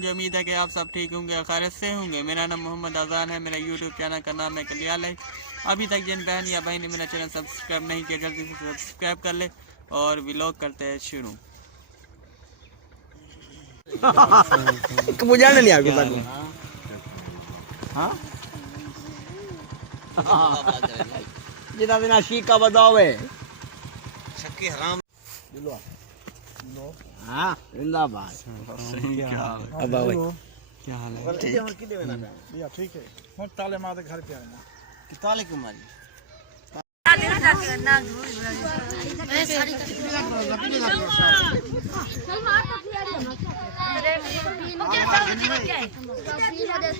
मुझे उम्मीद है कि आप सब ठीक होंगे, खैरियत से होंगे। मेरा नाम मोहम्मद अजान है, मेरा यूट्यूब चैनल का नाम है कल्याण। अभी तक जिन बहन या भाई ने मेरा चैनल सब्सक्राइब नहीं किया, जल्दी से सब्सक्राइब कर ले और व्लॉग करते हैं शुरू। Kemudian nih aku tadi. Hah? Kita tina shika badawe. शक्की हराम Dulu. हाँ जिंदाबाद। अब आओ क्या हाल है? भैया ठीक है और ताले मारे घर पे आना ताले क्यों मारी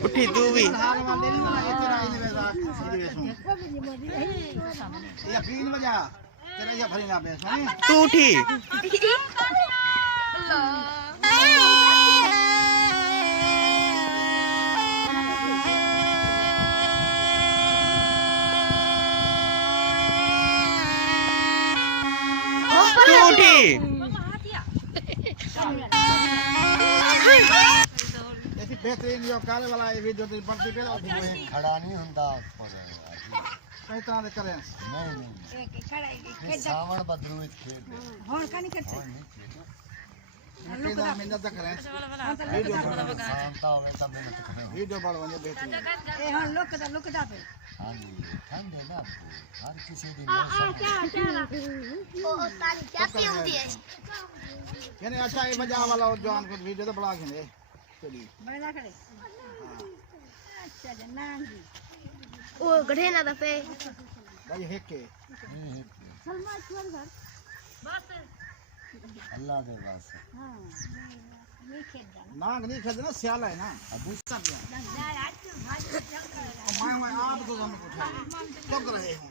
उठी तू भी तू उठी ऐसी बेहतरीन जो काले वाला ये वीडियो तो बनती पे खड़ा नहीं होता कई तरह से करें नहीं सावन बदरू खेल होन का नहीं करते मेहनत करें शांता होवे तब मेहनत करें वीडियो बनवाने बेहतरीन ए होन लोक दा पे हां जी ठंडे ना हर किसी दिन ओ ताली क्या पीऊंगी है यानी अच्छा ये मजा वाला जवान को वीडियो तो बड़ा खेले चलिए बड़ा करे अच्छा जनांगी ओ गढ़े ना दफे भाई है के सलमा छोड़ घर बस अल्लाह दे बस हां नहीं खेद नाग नहीं खरीदना सियाला है ना अब उसका क्या मैं आप तो हम कुछ कब रहे हैं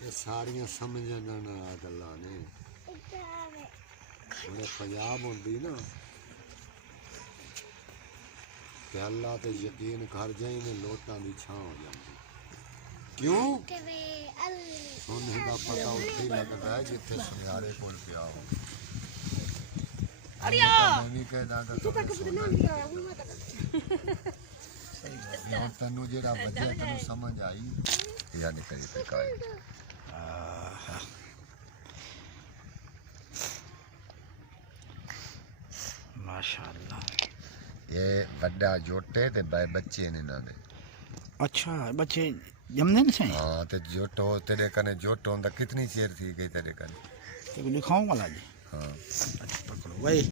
ਇਹ ਸਾਰੀਆਂ ਸਮਝਣ ਨਾਲ ਗੱਲਾਂ ਨੇ ਹੁਣ ਪੰਜਾਬ ਹੁੰਦੀ ਨਾ ਤੇ ਅੱਲਾ ਤੇ ਯਕੀਨ ਕਰ ਜਾਈ ਨੇ ਲੋਟਾਂ ਦੀ ਛਾਂ ਹੋ ਜਾਂਦੀ ਕਿਉਂ ਸੋਨੇ ਦਾ ਪਤਾ ਉੱਥੇ ਹੀ ਲੱਗਦਾ ਹੈ ਜਿੱਥੇ ਸੁਨਿਆਰੇ ਕੋਲ ਪਿਆ ਹੋ ਮੈਂ ਵੀ ਕਹਿ ਦਾਂਗਾ ਹੁਣ ਤੈਨੂੰ ਜਿਹੜਾ ਵੱਜਿਆ ਤੈਨੂੰ ਸਮਝ ਆਈ ਯਾ ਨਹੀਂ ਕਰੀ ਤੇ ਕਾਇ माशाअल्लाह ਇਹ ਵੱਡਾ ਜੋਟੇ ਤੇ ਬੱਚੇ ਨੇ ਇਹਨਾਂ ਦੇ अच्छा बच्चे जमने से हाँ तो जोटो तेरे कने जोटो होंदा कितनी चेर थी गई तेरे कने तो दिखाऊंगा लाजी हाँ पकड़ो भाई